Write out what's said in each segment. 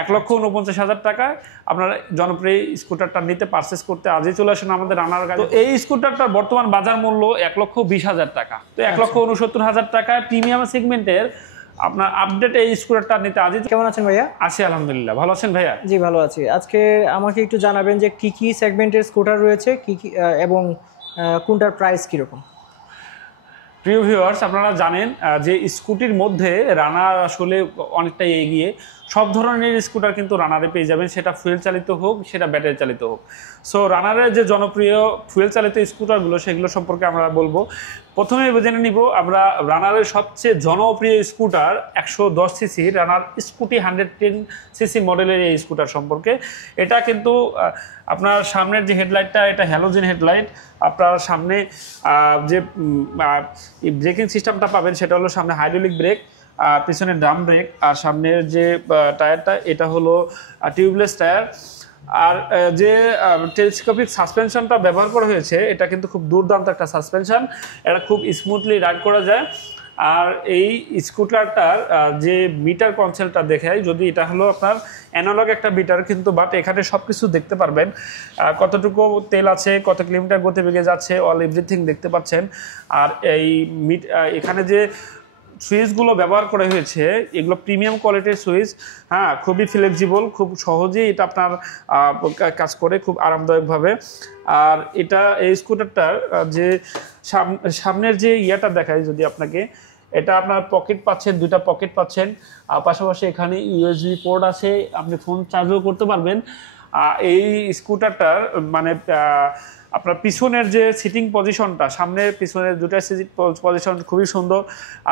1,49,000 টাকায় আপনারা জনপ্রিয় স্কুটারটা নিতে পারচেস করতে আজই চলে আসেন আমাদের রানার গাড়ি। তো এই স্কুটারটার বর্তমান বাজার মূল্য 1,20,000 টাকা। তো 1,69,000 টাকায় প্রিমিয়াম সেগমেন্টের আপনার আপডেট এই স্কুটারটা নিতে আজই। কেমন আছেন ভাইয়া? আছি আলহামদুলিল্লাহ, ভালো আছেন ভাইয়া? জি ভালো আছি। আজকে আমাকে একটু জানাবেন যে কি কি সেগমেন্টের স্কুটার রয়েছে, কি কি এবং কোনটার প্রাইস কিরকম। প্রিয় ভিউয়ার্স, আপনারা জানেন যে স্কুটির মধ্যে রানার আসলে অনেকটাই এগিয়ে। সব ধরনের স্কুটার কিন্তু রানারে পেয়ে যাবেন, সেটা ফুয়েল চালিত হোক, সেটা ব্যাটারি চালিত হোক। সো রানারের যে জনপ্রিয় ফুয়েল চালিত স্কুটারগুলো সেগুলো সম্পর্কে আমরা বলবো। প্রথমে জেনে নিব আমরা রানারের সবচেয়ে জনপ্রিয় scooter 110 CC Runner scooty 110 CC মডেলের এই স্কুটার সম্পর্কে। এটা কিন্তু আপনার সামনের যে হেডলাইটটা, এটা হ্যালোজেন হেডলাইট। আপনার সামনে যে ব্রেকিং সিস্টেমটা পাবেন সেটা হলো সামনে হাইড্রোলিক ব্রেক, আর পিছনে ড্রাম ব্রেক, আর সামনের যে টায়ারটা এটা হলো টিউবলেস টায়ার। আর যে টেলিস্কোপিক সাসপেনশনটা ব্যবহার করা হয়েছে এটা কিন্তু খুব দুর্দান্ত একটা সাসপেনশন, এটা খুব স্মুথলি রাইড করা যায়। আর এই স্কুটারটার যে মিটার কনসোলটা দেখায়, যদি এটা হলো আপনার অ্যানালগ একটা মিটার, কিন্তু বাট এখানে সব কিছু দেখতে পারবেন, কতটুকু তেল আছে, কত কিলোমিটার গতিবেগে যাচ্ছে, অল এভরিথিং দেখতে পাচ্ছেন। আর এই এখানে যে সুইচগুলো ব্যবহার করা হয়েছে এগুলো প্রিমিয়াম কোয়ালিটির সুইচ। হ্যাঁ, খুবই ফ্লেক্সিবল, খুব সহজেই এটা আপনার কাজ করে খুব আরামদায়কভাবে। আর এটা এই স্কুটারটার যে সামনের যে ইয়েটা দেখায় যদি আপনাকে, এটা আপনার পকেট পাচ্ছেন, দুইটা পকেট পাচ্ছেন, পাশাপাশি এখানে ইউএসবি পোর্ট আছে, আপনি ফোন চার্জও করতে পারবেন। এই স্কুটারটার মানে আপনার পিছনের যে সিটিং পজিশনটা, সামনের পিছনের দুটো সিটিং পজিশন খুবই সুন্দর।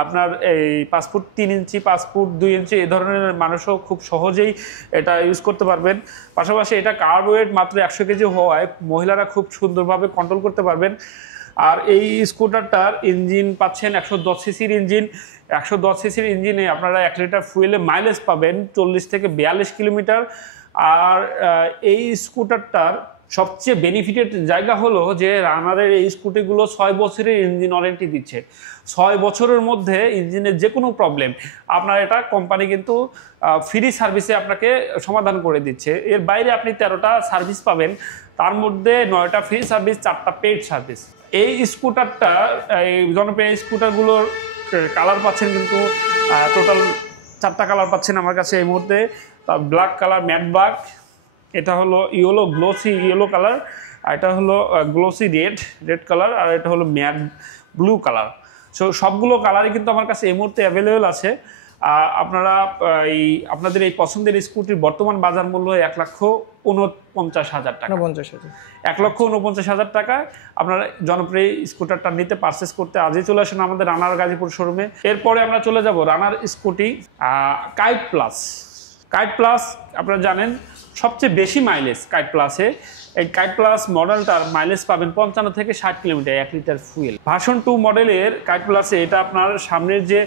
আপনার এই 5 ফুট 3 ইঞ্চি, 5 ফুট 2 ইঞ্চি এই ধরনের মানুষও খুব সহজেই এটা ইউজ করতে পারবেন। পাশাপাশি এটা কার্ব ওয়েট মাত্র 100 কেজি হওয়ায় মহিলারা খুব সুন্দরভাবে কন্ট্রোল করতে পারবেন। আর এই স্কুটারটার ইঞ্জিন পাচ্ছেন 110 সিসির ইঞ্জিন। 110 সিসির ইঞ্জিনে আপনারা 1 লিটার ফুয়েলে মাইলেজ পাবেন 40 থেকে 42 কিলোমিটার। আর এই স্কুটারটার সবচেয়ে বেনিফিটেড জায়গা হলো যে রানারের এই স্কুটিগুলো 6 বছরের ইঞ্জিন ওয়ারেন্টি দিচ্ছে। 6 বছরের মধ্যে ইঞ্জিনের যে কোনো প্রবলেম আপনার এটা কোম্পানি কিন্তু ফ্রি সার্ভিসে আপনাকে সমাধান করে দিচ্ছে। এর বাইরে আপনি 13টা সার্ভিস পাবেন, তার মধ্যে 9টা ফ্রি সার্ভিস, 4টা পেইড সার্ভিস। এই স্কুটারটা, এই জনপ্রিয় স্কুটারগুলোর কালার পাচ্ছেন কিন্তু টোটাল 4টা কালার পাচ্ছেন আমার কাছে এই মুহূর্তে। ব্ল্যাক কালার, ম্যাট ব্ল্যাক, এটা হলো ইয়েলো গ্লোসি ইয়েলো কালার, আর এটা হলো গ্লোসি রেড কালার, আর এটা হলো ম্যাট ব্লু কালার। সো সবগুলো কালারই কিন্তু আমার কাছে এই মুহূর্তে অ্যাভেলেবেল আছে। আপনারা আপনাদের এই পছন্দের স্কুটির বর্তমান বাজার মূল্য 1,49,000 টাকা। 1,49,000 টাকায় আপনারা জনপ্রিয় স্কুটারটা নিতে পারচেস করতে আজই চলে আসেন আমাদের রানার গাজীপুর শোরুমে। এরপরে আমরা চলে যাব Runner scooty Kite Plus. Kite Plus আপনারা জানেন সবচেয়ে বেশি মাইলেজ কাইট প্লাসে। এই কাইট প্লাস মডেলটার মাইলেজ পাবেন 55 থেকে 60 কিলোমিটার 1 লিটার ফুয়েল। ভার্সন 2 মডেলের কাইট প্লাসে এটা আপনার সামনের যে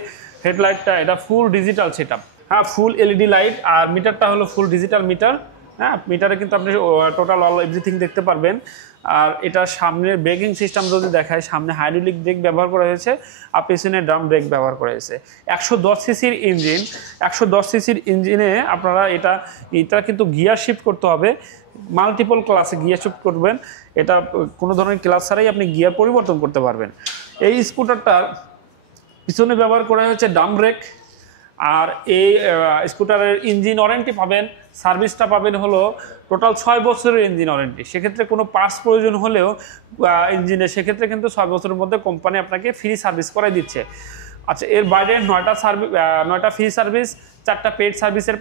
হেডলাইটটা এটা ফুল ডিজিটাল সেটআপ। হ্যাঁ, ফুল এলইডি লাইট, আর মিটারটা হলো ফুল ডিজিটাল মিটার। হ্যাঁ, মিটারে কিন্তু আপনি টোটাল অল এভরিথিং দেখতে পারবেন। আর এটা সামনের ব্রেকিং সিস্টেম যদি দেখায়, সামনে হাইড্রোলিক ব্রেক ব্যবহার করা হয়েছে, আর পেছনে ড্রাম ব্রেক ব্যবহার করা হয়েছে। 110 সিসির ইঞ্জিন, 110 সিসির ইঞ্জিনে আপনারা এটা কিন্তু গিয়ার শিফট করতে হবে, মাল্টিপল ক্লাসে গিয়ার শিফট করবেন। এটা কোনো ধরনের ক্লাস ছাড়াই আপনি গিয়ার পরিবর্তন করতে পারবেন। এই স্কুটারটার পিছনে ব্যবহার করা হয়েছে ড্রাম ব্রেক। আর এই স্কুটারের ইঞ্জিন ওয়ারেন্টি পাবেন, সার্ভিসটা পাবেন হলো টোটাল 6 বছরের ইঞ্জিন ওয়ারেন্টি। সেক্ষেত্রে কোনো পার্টস প্রয়োজন হলেও ইঞ্জিনে, সেক্ষেত্রে কিন্তু 6 বছরের মধ্যে কোম্পানি আপনাকে ফ্রি সার্ভিস করাই দিচ্ছে। আচ্ছা, এর বাইরে 9টা ফ্রি সার্ভিস, 4টা পেইড সার্ভিসের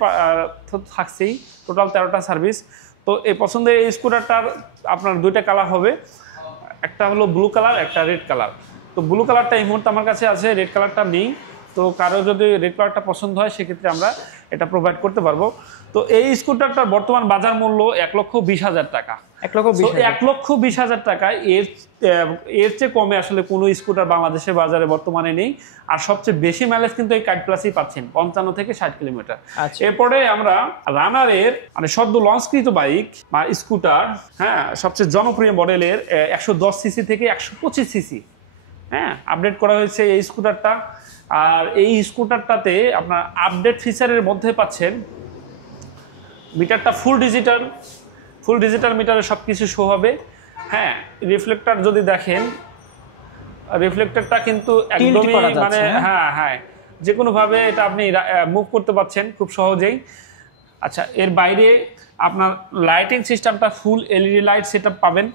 থাকছেই, টোটাল 13টা সার্ভিস। তো এই পছন্দের এই স্কুটারটার আপনার 2টা কালার হবে, একটা হলো ব্লু কালার, একটা রেড কালার। তো ব্লু কালারটা এই মুহূর্তে আমার কাছে আছে, রেড কালারটা নেই। তো কারো যদি রেড কালারটা পছন্দ হয় সেক্ষেত্রে আমরা এটা প্রোভাইড করতে পারবো। তো এই স্কুটারটার বর্তমান বাজার মূল্য 1,20,000 টাকা। 1,20,000 টাকায় এর চেয়ে কমে আসলে কোনো স্কুটার বাংলাদেশের বাজারে বর্তমানে নেই। আর সবচেয়ে বেশি মাইলেজ কিন্তু এই কাইট প্লাসই পাচ্ছেন, 55 থেকে 60 কিলোমিটার। এরপরে আমরা রানারের মানে সদ্য লঞ্চকৃত বাইক বা স্কুটার, হ্যাঁ, সবচেয়ে জনপ্রিয় মডেলের 110 সিসি থেকে 125 সিসি, হ্যাঁ, আপডেট করা হয়েছে এই স্কুটারটা। আর এই স্কুটারটাতে আপনার আপডেট ফিচারের মধ্যে পাচ্ছেন মিটারটা ফুল ডিজিটাল মিটারে সব কিছু শো হবে। হ্যাঁ, রিফ্লেক্টর যদি দেখেন, রিফ্লেক্টরটা কিন্তু একদমই করা যাচ্ছে, মানে হ্যাঁ যে কোনোভাবে এটা আপনি মুভ করতে পারছেন খুব সহজেই। আচ্ছা, এর বাইরে আপনার লাইটিং সিস্টেমটা ফুল এলইডি লাইট সেটআপ পাবেন।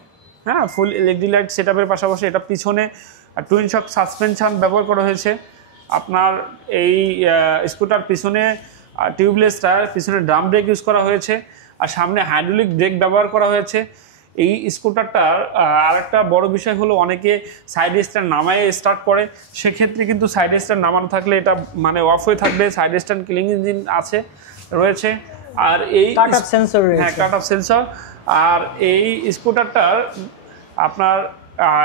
হ্যাঁ, ফুল এলইডি লাইট সেটআপের পাশাপাশি এটা পিছনে টুইন শক সাসপেনশন ব্যবহার করা হয়েছে। আপনার এই স্কুটার পিছনে টিউবলেস টায়ার, পিছনে ড্রাম ব্রেক ইউজ করা হয়েছে, আর সামনে হাইড্রোলিক ব্রেক ব্যবহার করা হয়েছে। এই স্কুটারটার আরেকটা বড় বিষয় হলো অনেকে সাইড স্ট্যান্ড নামায় স্টার্ট করে, সেক্ষেত্রে কিন্তু সাইড স্ট্যান্ড নামানো থাকলে এটা মানে অফ হয়ে থাকবে। সাইড স্ট্যান্ড কিলিং ইঞ্জিন রয়েছে, আর এই কাট অফ সেন্সর রয়েছে। হ্যাঁ, কাট অফ সেন্সর। আর এই স্কুটারটার আপনার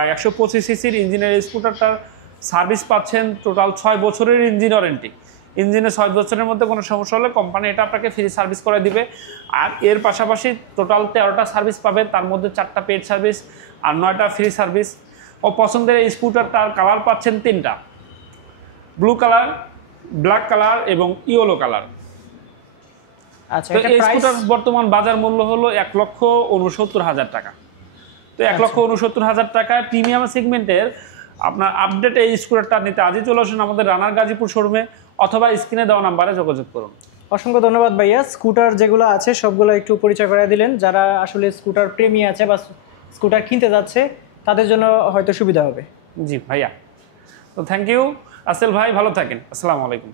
125 সিসির ইঞ্জিনের স্কুটারটার সার্ভিস পাচ্ছেন টোটাল 6 বছরের ইঞ্জিন ওয়ারেন্টি। ইঞ্জিনে 6 বছরের মধ্যে কোনো সমস্যা হলে কোম্পানি এটা আপনাকে ফ্রি সার্ভিস করে দিবে। আর এর পাশাপাশি টোটাল 13টা সার্ভিস পাবেন, তার মধ্যে 4টা পেড সার্ভিস আর 9টা ফ্রি সার্ভিস। ও পছন্দের এই স্কুটারটার কালার পাচ্ছেন 3টা, ব্লু কালার, ব্ল্যাক কালার এবং ইয়েলো কালার। আচ্ছা, তো এটা এই প্রাইস স্কুটার বর্তমান বাজার মূল্য হলো 1,69,000 টাকা। তো 1,69,000 টাকায় প্রিমিয়াম সেগমেন্টের আপনার আপডেট এই স্কুটারটা নিতে আজই চলে আসুন আমাদের রানার গাজীপুর শোরুমে, অথবা স্ক্রিনে দেওয়া নাম্বারে যোগাযোগ করুন। অসংখ্য ধন্যবাদ ভাইয়া। স্কুটার যেগুলো আছে সবগুলো একটু পরিচয় করে দিলেন। যারা আসলে স্কুটার প্রেমী আছে বা স্কুটার কিনতে যাচ্ছে তাদের জন্য হয়তো সুবিধা হবে। জি ভাইয়া, তো থ্যাংক ইউ আসেল ভাই, ভালো থাকেন। আসসালামু আলাইকুম।